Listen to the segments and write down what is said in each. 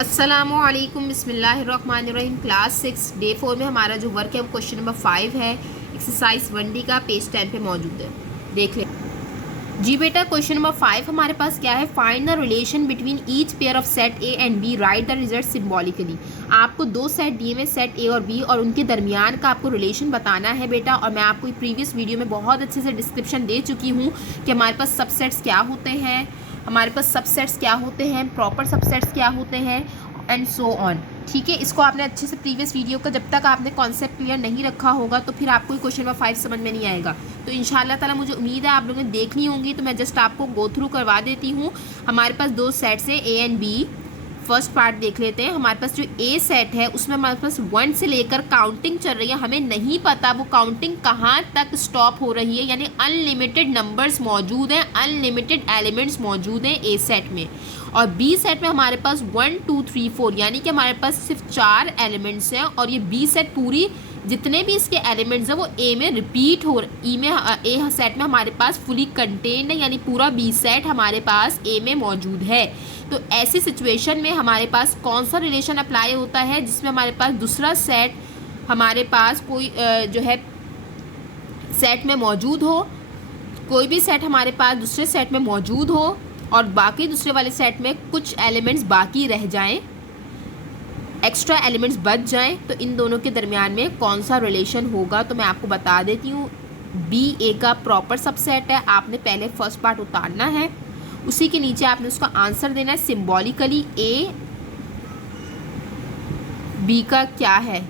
अस्सलामुअलैकुम बिस्मिल्लाहिर्रहमानिर्रहीम। Class 6 day 4 में हमारा जो वर्क है वो क्वेश्चन नंबर 5 है। एक्सरसाइज 1D का पेज 10 पे मौजूद है, देख लें। जी बेटा, क्वेश्चन नंबर 5 हमारे पास क्या है? Find the relation between each pair of set A and B, write the result symbolically. आपको दो सेट दिए हुए, सेट ए और बी, और उनके दरमियान का आपको रिलेशन बताना है बेटा। और मैं आपको प्रीवियस वीडियो में बहुत अच्छे से डिस्क्रिप्शन दे चुकी हूँ कि हमारे पास सबसेट्स क्या होते हैं, हमारे पास सबसेट्स क्या होते हैं, प्रॉपर सबसेट्स क्या होते हैं, एंड सो ऑन। ठीक है, इसको आपने अच्छे से प्रीवियस वीडियो का जब तक आपने कॉन्सेप्ट क्लियर नहीं रखा होगा तो फिर आपको क्वेश्चन नंबर 5 समझ में नहीं आएगा। तो इंशाल्लाह ताला मुझे उम्मीद है आप लोगों ने देखनी होंगी, तो मैं जस्ट आपको गो थ्रू करवा देती हूँ। हमारे पास दो सेट्स हैं, A and B. First part देख लेते हैं। हमारे पास जो ए सेट है उसमें हमारे पास 1 से लेकर काउंटिंग चल रही है। हमें नहीं पता वो काउंटिंग कहाँ तक स्टॉप हो रही है, यानी अनलिमिटेड नंबर्स मौजूद हैं, अनलिमिटेड एलिमेंट्स मौजूद हैं ए सेट में। और बी सेट में हमारे पास 1 2 3 4 यानी कि हमारे पास सिर्फ 4 एलिमेंट्स हैं। और ये बी सेट पूरी जितने भी इसके एलिमेंट्स हैं वो ए में रिपीट हो ए सेट में हमारे पास फुली कंटेन्ड है, यानी पूरा बी सेट हमारे पास ए में मौजूद है। तो ऐसी सिचुएशन में हमारे पास कौन सा रिलेशन अप्लाई होता है जिसमें हमारे पास दूसरा सेट हमारे पास कोई जो है सेट में मौजूद हो, कोई भी सेट हमारे पास दूसरे सेट में मौजूद हो और बाकी दूसरे वाले सेट में कुछ एलिमेंट्स बाकी रह जाएं, एक्स्ट्रा एलिमेंट्स बच जाएं, तो इन दोनों के दरमियान में कौन सा रिलेशन होगा। तो मैं आपको बता देती हूँ, बी ए का प्रॉपर सबसेट है। आपने पहले फर्स्ट पार्ट उतारना है, उसी के नीचे आपने उसका आंसर देना है सिंबॉलिकली। ए बी का क्या है?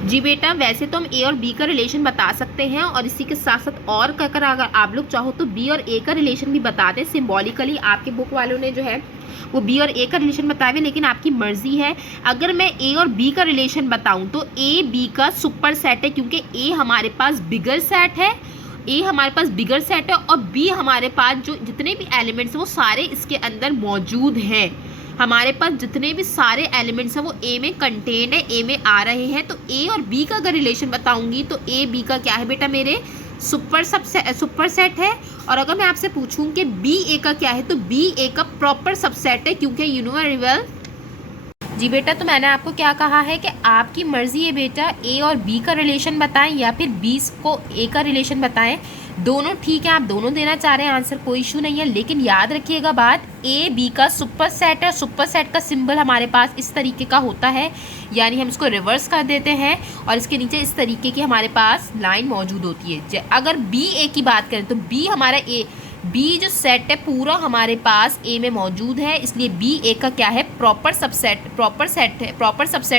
जी बेटा, वैसे तो हम ए और बी का रिलेशन बता सकते हैं, और इसी के साथ साथ और अगर आप लोग चाहो तो बी और ए का रिलेशन भी बता दें सिंबॉलिकली। आपके बुक वालों ने जो है वो बी और ए का रिलेशन बताया हुआ, लेकिन आपकी मर्जी है। अगर मैं ए और बी का रिलेशन बताऊं तो ए बी का सुपर सेट है, क्योंकि ए हमारे पास बिगर सेट है, ए हमारे पास बिगर सेट है, और बी हमारे पास जो जितने भी एलिमेंट्स हैं वो सारे इसके अंदर मौजूद हैं। हमारे पास जितने भी सारे एलिमेंट्स हैं वो ए में कंटेन है, ए में आ रहे हैं। तो ए और बी का अगर रिलेशन बताऊंगी तो ए बी का क्या है बेटा? मेरे सुपर सेट है। और अगर मैं आपसे पूछूं कि बी ए का क्या है, तो बी ए का प्रॉपर सबसेट है, क्योंकि यू नो वेरी वेल। जी बेटा, तो मैंने आपको क्या कहा है कि आपकी मर्जी है बेटा, ए और बी का रिलेशन बताएं या फिर बी को ए का रिलेशन बताएं। दोनों ठीक है, आप दोनों देना चाह रहे हैं आंसर, कोई इशू नहीं है। लेकिन याद रखिएगा बात, ए बी का सुपर सेट है, सुपर सेट का सिंबल हमारे पास इस तरीके का होता है, यानी हम इसको रिवर्स कर देते हैं और इसके नीचे इस तरीके की हमारे पास लाइन मौजूद होती है। अगर बी ए की बात करें तो बी हमारा बी जो सेट है पूरा हमारे पास ए में मौजूद है, इसलिए बी ए का क्या है? प्रॉपर सबसेट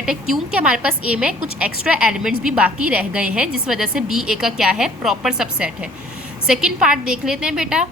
है, क्योंकि हमारे पास ए में कुछ एक्स्ट्रा एलिमेंट्स भी बाकी रह गए हैं, जिस वजह से बी ए का क्या है? प्रॉपर सबसेट है। सेकंड पार्ट देख लेते हैं बेटा।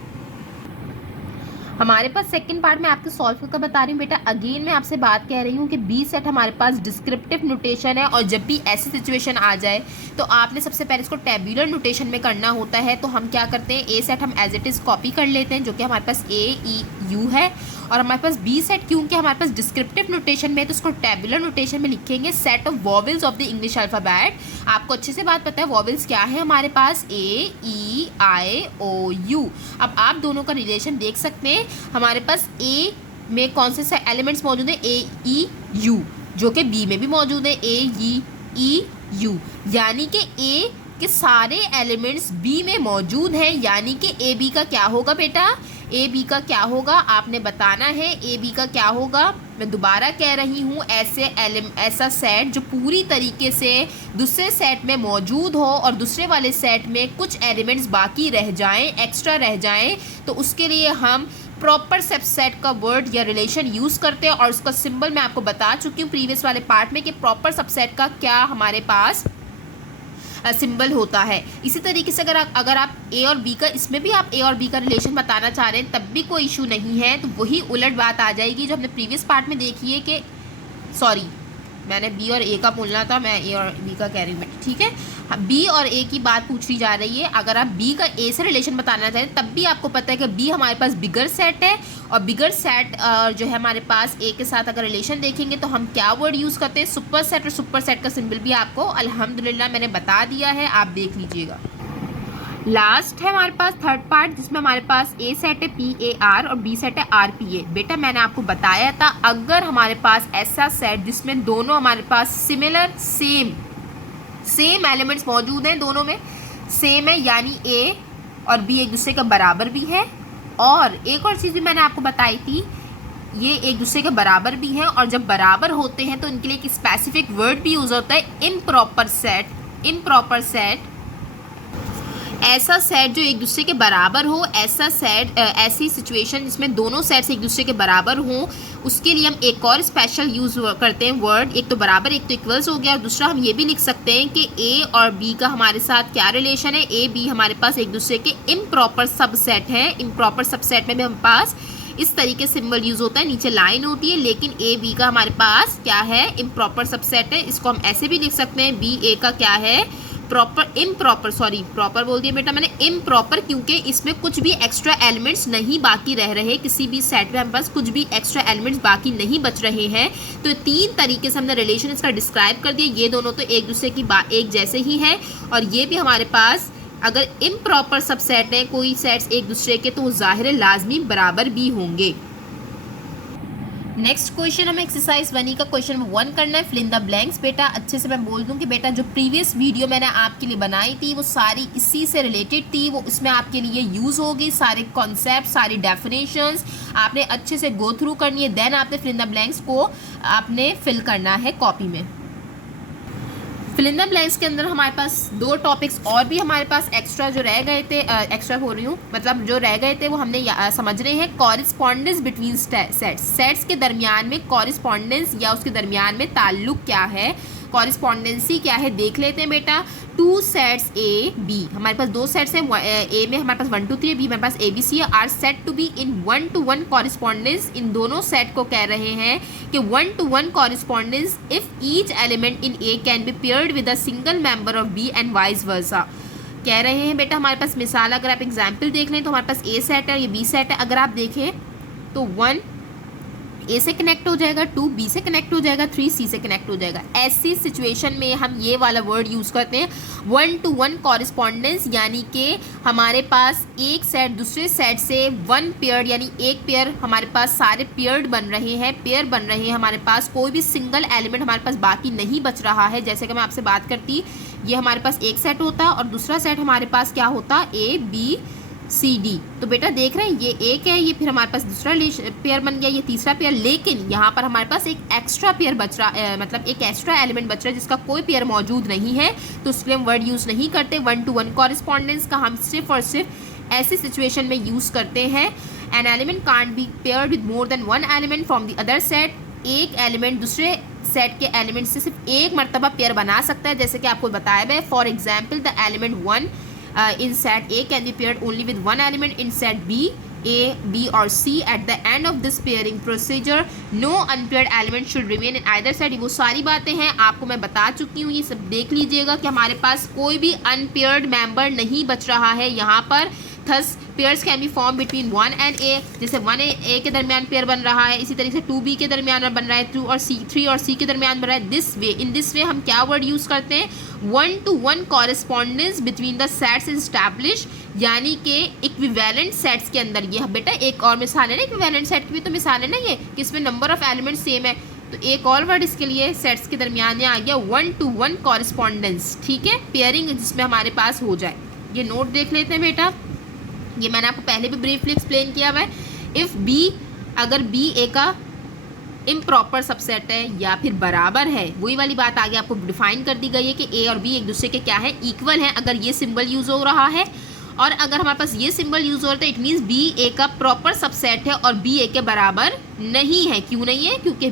हमारे पास सेकंड पार्ट में आपको सॉल्व कर बता रही हूँ बेटा। अगेन मैं आपसे बात कह रही हूँ कि बी सेट हमारे पास डिस्क्रिप्टिव नोटेशन है, और जब भी ऐसी सिचुएशन आ जाए तो आपने सबसे पहले इसको टेबुलर नोटेशन में करना होता है। तो हम क्या करते हैं, ए सेट हम एज इट इज़ कॉपी कर लेते हैं, जो कि हमारे पास ए ई यू है, और हमारे पास बी सेट क्योंकि हमारे पास डिस्क्रिप्टिव नोटेशन में है तो उसको टेबुलर नोटेशन में लिखेंगे, set of vowels of the English alphabet. आपको अच्छे से बात पता है वॉवेल्स क्या है हमारे पास? ए ई आई ओ यू। अब आप दोनों का रिलेशन देख सकते हैं, हमारे पास ए में कौन से एलिमेंट्स मौजूद हैं? ए ई यू, जो कि बी में भी मौजूद है, ए ई यू, यानी कि ए के सारे एलिमेंट्स बी में मौजूद हैं, यानी कि ए बी का क्या होगा बेटा? ए बी का क्या होगा आपने बताना है। ए बी का क्या होगा? मैं दोबारा कह रही हूँ, ऐसा सेट जो पूरी तरीके से दूसरे सेट में मौजूद हो और दूसरे वाले सेट में कुछ एलिमेंट्स बाकी रह जाएं, एक्स्ट्रा रह जाएं, तो उसके लिए हम प्रॉपर सबसेट का वर्ड या रिलेशन यूज़ करते हैं। और उसका सिंबल मैं आपको बता चुकी हूँ प्रीवियस वाले पार्ट में कि प्रॉपर सबसेट का क्या हमारे पास सिंबल होता है। इसी तरीके से अगर आप ए और बी का, इसमें भी आप ए और बी का रिलेशन बताना चाह रहे हैं तब भी कोई इशू नहीं है। तो वही उलट बात आ जाएगी जो हमने प्रीवियस पार्ट में देखी है कि सॉरी मैंने बी और ए का बोलना था, मैं ए और बी का कह रही हूँ, ठीक है। बी और ए की बात पूछी जा रही है। अगर आप बी का ए से रिलेशन बताना चाहें तब भी आपको पता है कि बी हमारे पास बिगर सेट है, और बिगर सेट जो है हमारे पास ए के साथ अगर रिलेशन देखेंगे तो हम क्या वर्ड यूज़ करते हैं? Super set. और सुपर सेट का सिंबल भी आपको अल्हम्दुलिल्लाह मैंने बता दिया है, आप देख लीजिएगा। लास्ट है हमारे पास थर्ड पार्ट, जिसमें हमारे पास ए सेट है PAR और बी सेट है RPA। बेटा मैंने आपको बताया था अगर हमारे पास ऐसा सेट जिसमें दोनों हमारे पास सिमिलर सेम एलिमेंट्स मौजूद हैं, दोनों में सेम है, यानी A और B एक दूसरे के बराबर भी है, और एक और चीज़ भी मैंने आपको बताई थी, ये एक दूसरे के बराबर भी हैं, और जब बराबर होते हैं तो इनके लिए एक स्पेसिफिक वर्ड भी यूज़ होता है, इम्प्रॉपर सेट। ऐसा सेट जो एक दूसरे के बराबर हो, ऐसा सेट, ऐसी सिचुएशन जिसमें दोनों सेट्स एक दूसरे के बराबर हों, उसके लिए हम एक और स्पेशल यूज़ करते हैं वर्ड। एक तो बराबर, एक तो इक्वल्स हो गया, और दूसरा हम ये भी लिख सकते हैं कि A और B का हमारे साथ क्या रिलेशन है। A B हमारे पास एक दूसरे के इम्प्रॉपर सबसेट हैं। इम्प्रॉपर सबसेट में भी हमारे पास इस तरीके से सिंबल यूज़ होता है, नीचे लाइन होती है, लेकिन A B का हमारे पास क्या है, इम्प्रॉपर सबसेट है। इसको हम ऐसे भी लिख सकते हैं, B A का क्या है, प्रॉपर बोल दिया बेटा मैंने, इम्प्रॉपर, क्योंकि इसमें कुछ भी एक्स्ट्रा एलिमेंट्स नहीं बाकी रह रहे, किसी भी सेट में हमारे पास कुछ भी एक्स्ट्रा एलिमेंट्स बाकी नहीं बच रहे हैं। तो 3 तरीके से हमने रिलेशन इसका डिस्क्राइब कर दिया। ये दोनों तो एक दूसरे की एक जैसे ही है, और ये भी हमारे पास अगर इम्प्रॉपर सबसेट है कोई सेट्स एक दूसरे के, तो वो ज़ाहिर लाजमी बराबर भी होंगे। नेक्स्ट क्वेश्चन हमें एक्सरसाइज 1 का क्वेश्चन नंबर 1 करना है, फिल इन द ब्लैंक्स। बेटा अच्छे से मैं बोल दूं कि बेटा जो प्रीवियस वीडियो मैंने आपके लिए बनाई थी वो सारी इसी से रिलेटेड थी, वो इसमें आपके लिए यूज़ होगी, सारे कॉन्सेप्ट, सारी डेफिनेशंस आपने अच्छे से गो थ्रू करनी है, देन आपने फिल इन द ब्लैंक्स को आपने फिल करना है कॉपी में। फिल इन द ब्लैंक्स के अंदर हमारे पास 2 टॉपिक्स और भी हमारे पास एक्स्ट्रा जो रह गए थे, एक्स्ट्रा बोल रही हूँ, मतलब जो रह गए थे वो हमने समझ रहे हैं। कॉरिस्पॉन्डेंस बिटवीन सेट्स के दरमियान में कॉरिस्पॉन्डेंस या उसके दरमियान में ताल्लुक क्या है, कॉरिस्पॉन्डेंसी क्या है, देख लेते हैं बेटा। 2 सेट्स A B, हमारे पास 2 सेट्स हैं, A में हमारे पास 1 2 3 है, B हमारे पास ABC है, are set to be in 1-to-1 correspondence. इन दोनों सेट को कह रहे हैं कि 1-to-1 correspondence if each element in A can be paired with a single member of B and vice versa. कह रहे हैं बेटा हमारे पास मिसाल, अगर आप एग्जाम्पल देख लें तो हमारे पास A सेट है, ये B सेट है। अगर आप देखें तो 1 A से कनेक्ट हो जाएगा, 2 B से कनेक्ट हो जाएगा, 3 C से कनेक्ट हो जाएगा। ऐसी सिचुएशन में हम ये वाला वर्ड यूज़ करते हैं 1-to-1 कॉरिस्पॉन्डेंस, यानी कि हमारे पास एक सेट दूसरे सेट से 1 पेयर, यानी एक पेयर हमारे पास सारे पेयर बन रहे हैं, हमारे पास कोई भी सिंगल एलिमेंट हमारे पास बाकी नहीं बच रहा है। जैसे कि मैं आपसे बात करती, ये हमारे पास एक सेट होता और दूसरा सेट हमारे पास क्या होता, A B C D। तो बेटा देख रहे हैं ये एक है, ये फिर हमारे पास दूसरा पेयर बन गया, ये तीसरा पेयर, लेकिन यहाँ पर हमारे पास एक एक्स्ट्रा पेयर बच रहा, मतलब एक एक्स्ट्रा एलिमेंट बच रहा है जिसका कोई पेयर मौजूद नहीं है, तो उसके लिए हम वर्ड यूज़ नहीं करते। 1-to-1 कॉरिस्पॉन्डेंस का हम सिर्फ और सिर्फ ऐसी सिचुएशन में यूज़ करते हैं, an element can't be paired with more than 1 element from the other set. एक एलिमेंट दूसरे सेट के एलिमेंट से सिर्फ एक मरतबा पेयर बना सकता है, जैसे कि आपको बताया गया है। For example the element 1 in set A can be paired only with 1 element in set B, A, B or C. At the end of this pairing procedure, no unpaired element should remain in either set. वो सारी बातें हैं आपको मैं बता चुकी हूँ, ये सब देख लीजिएगा कि हमारे पास कोई भी अनपेयर्ड मेंबर नहीं बच रहा है यहाँ पर। Thus pairs can be form between 1 and A, जैसे 1 A के दरमियान पेयर बन रहा है, इसी तरीके से 2B के दरमियान बन रहा है, 2 और C, 3 और C के दरमियान बन रहा है। इन दिस वे हम क्या वर्ड यूज़ करते हैं, 1-to-1 correspondence between the sets is establish, यानी कि इक्विवेलेंट सेट्स के अंदर। ये बेटा एक और मिसाल है ना, इक्विवेलेंट सेट की भी तो मिसाल है ना ये, कि इसमें नंबर ऑफ एलिमेंट सेम है, तो एक और वर्ड इसके लिए सेट्स के दरमियान आ गया 1-to-1 कॉरेस्पॉन्डेंस। ठीक है, पेयरिंग जिसमें हमारे पास हो जाए। ये नोट देख लेते हैं बेटा, ये मैंने आपको पहले भी ब्रीफली एक्सप्लेन किया हुआ है। इफ़ B, अगर B A का इम्प्रॉपर सबसेट है या फिर बराबर है, वही वाली बात आगे आपको डिफाइन कर दी गई है कि A और B एक दूसरे के क्या है, इक्वल हैं। अगर ये सिंबल यूज़ हो रहा है और अगर हमारे पास ये सिंबल यूज़ हो रहा है, तो इट मीन्स B A का प्रॉपर सबसेट है और B A के बराबर नहीं है। क्यों नहीं है, क्योंकि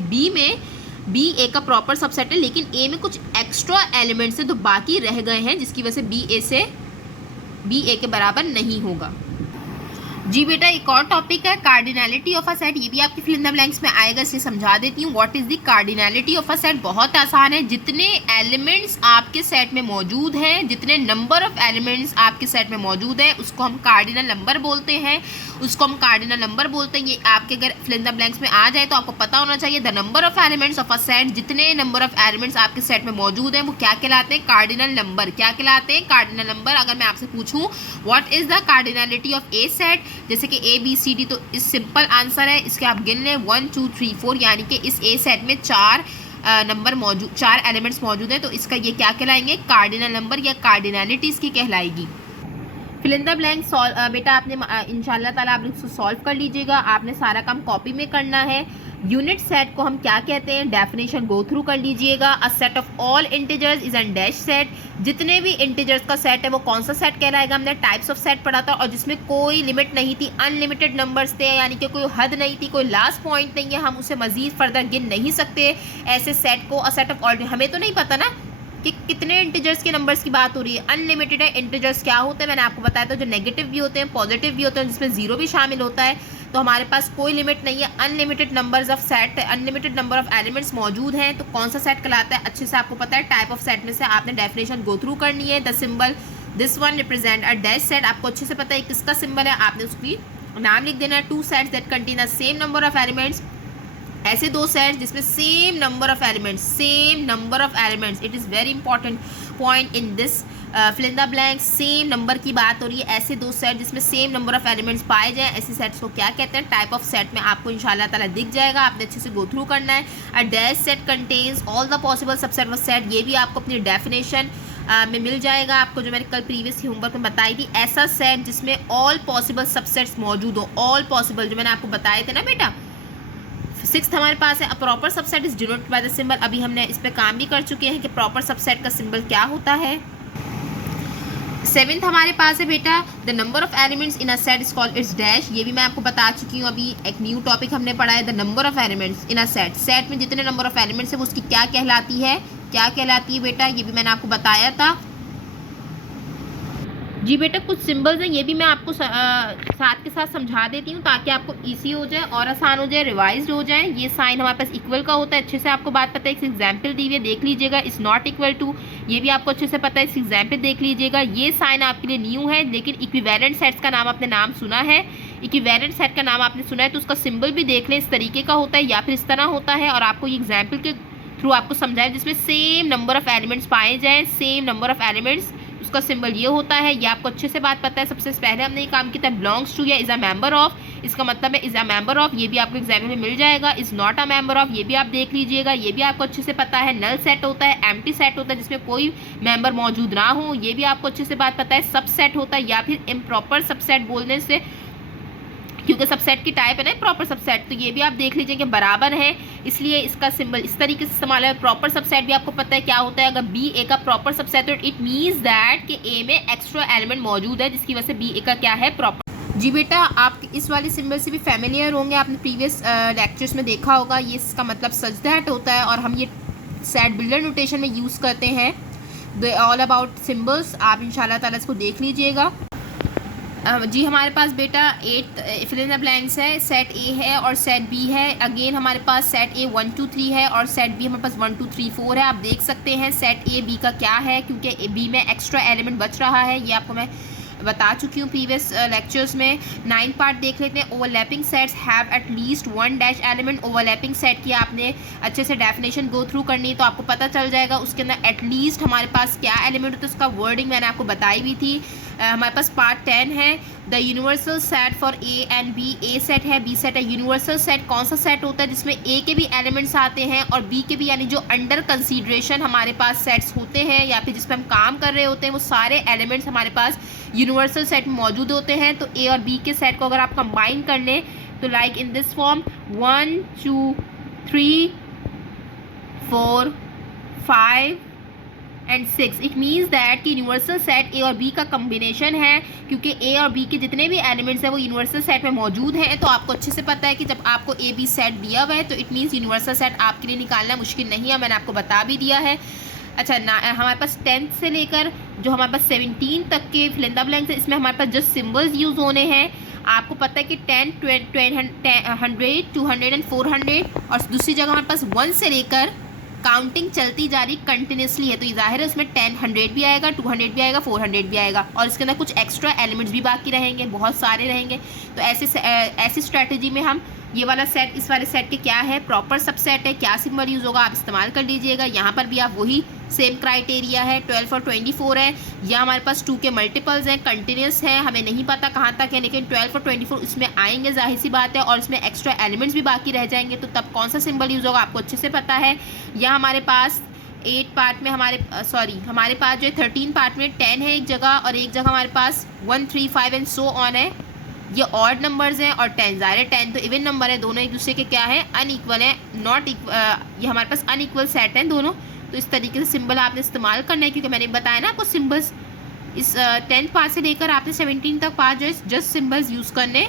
B A का प्रॉपर सबसेट है, लेकिन A में कुछ एक्स्ट्रा एलिमेंट्स हैं तो बाकी रह गए हैं, जिसकी वजह से B A के बराबर नहीं होगा। जी बेटा, एक और टॉपिक है कार्डिनैलिटी ऑफ अ सेट। ये भी आपके फिल इन द ब्लैंक्स में आएगा, इसलिए समझा देती हूँ। What is the cardinality of a set? बहुत आसान है। जितने एलिमेंट्स आपके सेट में मौजूद हैं, जितने नंबर ऑफ एलिमेंट्स आपके सेट में मौजूद है, उसको हम कार्डिनल नंबर बोलते हैं। उसको हम कार्डिनल नंबर बोलते हैं। ये आपके अगर फिल इन द ब्लैंक्स में आ जाए तो आपको पता होना चाहिए the number of elements of a set. जितने नंबर ऑफ एलिमेंट्स आपके सेट में मौजूद हैं वो क्या कहलाते हैं? Cardinal number. क्या कहलाते हैं? Cardinal number. अगर मैं आपसे पूछूं what is the cardinality of A set, जैसे कि ए बी सी डी, तो इस सिंपल आंसर है। इसके आप गिन लें 1 2 3 4, यानी कि इस ए सेट में 4 नंबर मौजूद, 4 एलिमेंट्स मौजूद हैं, तो इसका ये क्या कहलाएंगे? कार्डिनल नंबर या कार्डिनैलिटी इसकी कहलाएगी। फिल इन द ब्लैंक बेटा आपने इंशाल्लाह ताला आप इसको सॉल्व कर लीजिएगा। आपने सारा काम कॉपी में करना है। यूनिट सेट को हम क्या कहते हैं? डेफिनेशन गो थ्रू कर लीजिएगा। A set of all integers is an dash set. जितने भी इंटीजर्स का सेट है वो कौन सा सेट कहलाएगा? हमने टाइप्स ऑफ सेट पढ़ा था, और जिसमें कोई लिमिट नहीं थी, अनलिमिटेड नंबर्स थे, यानी कि कोई हद नहीं थी, कोई लास्ट पॉइंट नहीं है, हम उसे मजीद फर्दर गिन नहीं सकते। ऐसे सेट को अ सेट ऑफ ऑल, हमें तो नहीं पता ना कि कितने इंटीजर्स के नंबर्स की बात हो रही है। अनलिमिटेड है। इंटीजर्स क्या होते हैं मैंने आपको बताया था, जो नेगेटिव भी होते हैं, पॉजिटिव भी होते हैं, जिसमें जीरो भी शामिल होता है। तो हमारे पास कोई लिमिट नहीं है, unlimited numbers of set, unlimited number of elements मौजूद हैं। तो कौन सा सेट कहलाता है? अच्छे से आपको पता है। टाइप ऑफ सेट में से आपने डेफिनेशन गो थ्रू करनी है। The symbol this one represent a dash set. आपको अच्छे से पता है किसका सिंबल है, आपने उसकी नाम लिख देना है। 2 sets that contain the same number of elements. ऐसे 2 सेट्स जिसमें same number of elements, it is very important point in this fill in the blank. Same number की बात हो रही है। ऐसे 2 सेट जिसमें सेम नंबर ऑफ एलिमेंट्स पाए जाएं, ऐसे सेट्स को क्या कहते हैं? टाइप ऑफ सेट में आपको इंशाल्लाह ताला दिख जाएगा। आपने अच्छे से गो थ्रू करना है। A dash set contains all the possible subset of set. ये भी आपको अपनी डेफिनेशन में मिल जाएगा, आपको जो मैंने कल प्रीवियस होमवर्क में बताई थी। ऐसा सेट जिसमें ऑल पॉसिबल सबसेट्स मौजूद हो, ऑल पॉसिबल, जो मैंने आपको बताए थे ना बेटा। 6th हमारे पास है a proper subset is denoted by the symbol. अभी हमने इस पे काम भी कर चुके हैं कि प्रॉपर सबसेट का सिंबल क्या होता है। 7th हमारे पास है बेटा the number of elements in a set is called its dash. ये भी मैं आपको बता चुकी हूँ। अभी एक न्यू टॉपिक हमने पढ़ा है, the number of elements in a set. Set में जितने नंबर ऑफ एलिमेंट्स है वो उसकी क्या कहलाती है? क्या कहलाती है बेटा? ये भी मैंने आपको बताया था। जी बेटा, कुछ सिंबल्स हैं, ये भी मैं आपको साथ के साथ समझा देती हूँ ताकि आपको इजी हो जाए और आसान हो जाए, रिवाइज हो जाए। ये साइन हमारे पास इक्वल का होता है, अच्छे से आपको बात पता है। एक एग्जाम्पल दी हुई है, देख लीजिएगा। इज नॉट इक्वल टू, ये भी आपको अच्छे से पता है, इस एग्जाम्पल देख लीजिएगा। ये साइन आपके लिए न्यू है, लेकिन इक्विवेलेंट सेट्स का नाम आपने सुना है। इक्विवेलेंट सेट का नाम आपने सुना है तो उसका सिंबल भी देख लें, इस तरीके का होता है या फिर इस तरह होता है। और आपको ये एग्जाम्पल के थ्रू आपको समझाया जिसमें सेम नंबर ऑफ एलिमेंट्स पाए जाएँ, सेम नंबर ऑफ एलिमेंट्स, उसका सिंबल ये होता है। ये आपको अच्छे से बात पता है। सबसे पहले हमने ये काम किया था बिलोंग्स टू या इज अ मेंबर ऑफ, इसका मतलब है इज अ मेंबर ऑफ। ये भी आपको एग्जाम्पल में मिल जाएगा। Is not a member of, ये भी आप देख लीजिएगा। ये भी आपको अच्छे से पता है। नल सेट होता है, एम्प्टी सेट होता है जिसमें कोई मेंबर मौजूद ना हो, ये भी आपको अच्छे से बात पता है। सबसेट होता है या फिर इम्प्रॉपर सबसेट बोलने से, क्योंकि सबसेट की टाइप है ना प्रॉपर सबसेट, तो ये भी आप देख लीजिए कि बराबर है, इसलिए इसका सिंबल इस तरीके से इस्तेमाल है। प्रॉपर सबसेट भी आपको पता है क्या होता है। अगर बी ए का प्रॉपर सबसेट है, इट मीन्स दैट कि ए में एक्स्ट्रा एलिमेंट मौजूद है, जिसकी वजह से बी ए का क्या है? प्रॉपर। जी बेटा, आप इस वाले सिंबल से भी फैमिलियर होंगे, आपने प्रीवियस लेक्चर्स में देखा होगा। ये इसका मतलब सच दैट होता है, और हम ये सेट बिल्डर नोटेशन में यूज़ करते हैं। ऑल अबाउट सिम्बल्स आप इंशाल्लाह ताला इसको देख लीजिएगा। जी हमारे पास बेटा 8 फिल इन द ब्लैंक्स है। सेट ए है और सेट बी है। अगेन हमारे पास सेट ए 1 2 3 है और सेट बी हमारे पास 1 2 3 4 है। आप देख सकते हैं सेट ए बी का क्या है, क्योंकि बी में एक्स्ट्रा एलिमेंट बच रहा है, ये आपको मैं बता चुकी हूँ प्रीवियस लेक्चर्स में। 9 पार्ट देख लेते हैं। Overlapping sets have at least 1 dash element. Overlapping set की आपने अच्छे से डेफिनेशन गो थ्रू करनी है तो आपको पता चल जाएगा उसके अंदर एटलीस्ट हमारे पास क्या एलिमेंट होता है। उसका वर्डिंग मैंने आपको बताई भी थी। हमारे पास पार्ट 10 है the universal set for A and B. A set है, बी सेट है। यूनिवर्सल सेट कौन सा सेट होता है? जिसमें ए के भी एलिमेंट्स आते हैं और बी के भी, यानी जो अंडर कंसीडरेशन हमारे पास सेट्स होते हैं या फिर जिस पर हम काम कर रहे होते हैं, वो सारे एलिमेंट्स हमारे पास यूनिवर्सल सेट में मौजूद होते हैं। तो ए और बी के सेट को अगर आप कंबाइन कर लें तो like in this form 1 2 3 4 5 and 6, it means that कि यूनिवर्सल सेट ए और बी का कम्बिनेशन है, क्योंकि ए और बी के जितने भी एलिमेंट्स हैं वो यूनिवर्सल सेट में मौजूद हैं। तो आपको अच्छे से पता है कि जब आपको ए बी सेट दिया हुआ है तो इट मीन्स यूनिवर्सल सेट आपके लिए निकालना मुश्किल नहीं है, मैंने आपको बता भी दिया है। अच्छा ना, हमारे पास 10 से लेकर जो हमारे पास 17 तक के फिल इन द ब्लैंक्स है, इसमें हमारे पास जस्ट सिम्बल्स यूज़ होने हैं। आपको पता है कि 10, 20, 100, 200 एंड 400, और दूसरी जगह हमारे पास 1 से लेकर काउंटिंग चलती जा रही कंटिन्यूसली है, तो ज़ाहिर है उसमें 10, 100 भी आएगा, 200 भी आएगा, 400 भी आएगा, और इसके अंदर कुछ एक्स्ट्रा एलिमेंट्स भी बाकी रहेंगे, बहुत सारे रहेंगे। तो ऐसी स्ट्रैटेजी में हम ये वाला सेट, इस वाले सेट के क्या है, प्रॉपर सबसेट है, क्या सिंबल यूज़ होगा आप इस्तेमाल कर लीजिएगा। यहाँ पर भी आप वही सेम क्राइटेरिया है, 12 और 24 है, या हमारे पास 2 के मल्टीपल्स हैं, कंटिन्यूस है, हमें नहीं पता कहाँ तक है, लेकिन 12 और 24 इसमें आएंगे, जाहिर सी बात है, और इसमें एक्स्ट्रा एलिमेंट्स भी बाकी रह जाएंगे, तो तब कौन सा सिंबल यूज़ होगा आपको अच्छे से पता है। या हमारे पास 8 पार्ट में हमारे पास जो है 13 पार्ट में 10 है एक जगह, और एक जगह हमारे पास 1, 3, 5 एंड सो ऑन है। ये ऑड नंबर्स हैं, और 10 ज़ाहिर है 10 तो इवन नंबर है, दोनों एक दूसरे के क्या है, अनइक्वल है, नॉट ये हमारे पास अनइक्वल सेट हैं दोनों। तो इस तरीके से सिंबल आपने इस्तेमाल करना है, क्योंकि मैंने बताया ना आपको सिंबल्स इस 10th पार्ट से लेकर आपने 17 तक पार्ट जो है जस्ट सिंबल्स यूज़ करने।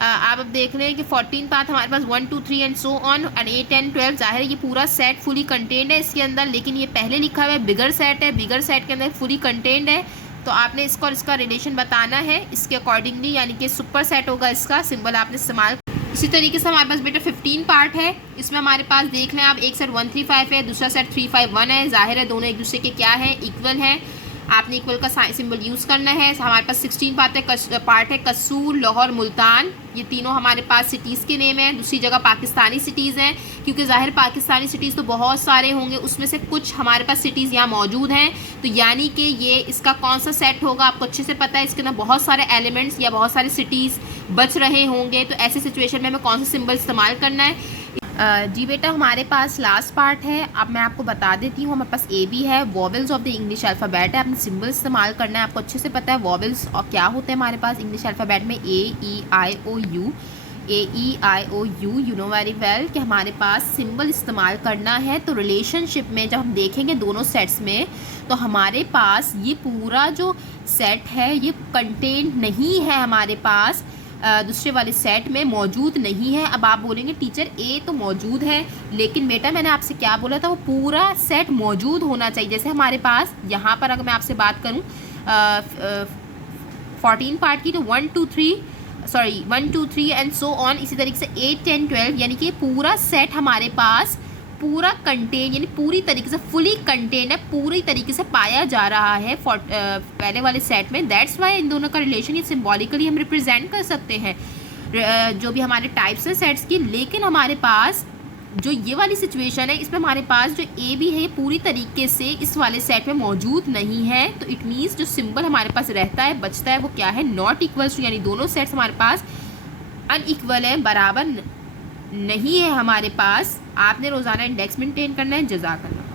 आप अब देख रहे हैं कि 14 पार्ट हमारे पास 1, 2, 3 एंड सो ऑन, एंड 8, 10, 12 ज़ाहिर है ये पूरा सेट फुली कंटेंड है इसके अंदर, लेकिन ये पहले लिखा हुआ है बिगर सेट है, बिगर सेट के अंदर फुली कंटेंड है, तो आपने इसको और इसका रिलेशन बताना है इसके अकॉर्डिंगली, यानी कि सुपर सेट होगा इसका सिंबल आपने इस्तेमाल। इसी तरीके से हमारे पास बेटा 15 पार्ट है, इसमें हमारे पास देख लें आप, एक सेट 1, 3, 5 है, दूसरा सेट 3, 5, 1 है, जाहिर है दोनों एक दूसरे के क्या है, इक्वल है, आपने इक्वल का सिंबल यूज़ करना है। हमारे पास 16 पार्ट है, कसूर, लाहौर, मुल्तान, ये तीनों हमारे पास सिटीज़ के नेम हैं। दूसरी जगह पाकिस्तानी सिटीज़ हैं, क्योंकि ज़ाहिर पाकिस्तानी सिटीज़ तो बहुत सारे होंगे, उसमें से कुछ हमारे पास सिटीज़ यहाँ मौजूद हैं, तो यानी कि ये इसका कौन सा सेट होगा आपको अच्छे से पता है, इसके अंदर बहुत सारे एलिमेंट्स या बहुत सारे सिटीज़ बच रहे होंगे, तो ऐसी सिचुएशन में हमें कौन सा सिंबल इस्तेमाल करना है। जी बेटा हमारे पास लास्ट पार्ट है, अब मैं आपको बता देती हूँ, हमारे पास ए बी है, vowels of the English alphabet है, आपने सिंबल इस्तेमाल करना है, आपको अच्छे से पता है वॉवेल्स और क्या होते हैं हमारे पास इंग्लिश अल्फ़ाबेट में, A E I O U, A E I O U, you know very well कि हमारे पास सिंबल इस्तेमाल करना है। तो रिलेशनशिप में जब हम देखेंगे दोनों सेट्स में, तो हमारे पास ये पूरा जो सेट है ये कंटेंट नहीं है हमारे पास, दूसरे वाले सेट में मौजूद नहीं है। अब आप बोलेंगे टीचर ए तो मौजूद है, लेकिन बेटा मैंने आपसे क्या बोला था, वो पूरा सेट मौजूद होना चाहिए। जैसे हमारे पास यहाँ पर अगर मैं आपसे बात करूँ 14 पार्ट की, तो 1, 2, 3 एंड सो ऑन, इसी तरीके से 8, 10, 12, यानी कि पूरा सेट हमारे पास पूरा कंटेन, यानी पूरी तरीके से फुली कंटेन है, पूरी तरीके से पाया जा रहा है पहले वाले सेट में। दैट्स वाई इन दोनों का रिलेशन ये सिम्बॉलिकली हम रिप्रेजेंट कर सकते हैं जो भी हमारे टाइप्स हैं सेट्स की। लेकिन हमारे पास जो ये वाली सिचुएशन है, इसमें हमारे पास जो ए बी है ये पूरी तरीके से इस वाले सेट में मौजूद नहीं है, तो इट मीन्स जो सिंबल हमारे पास रहता है बचता है वो क्या है, नॉट इक्वल्स टू, यानी दोनों सेट्स हमारे पास अनइक्वल है, बराबर नहीं है हमारे पास। आपने रोज़ाना इंडेक्स मेंटेन करना है। जज़ाकल्लाह।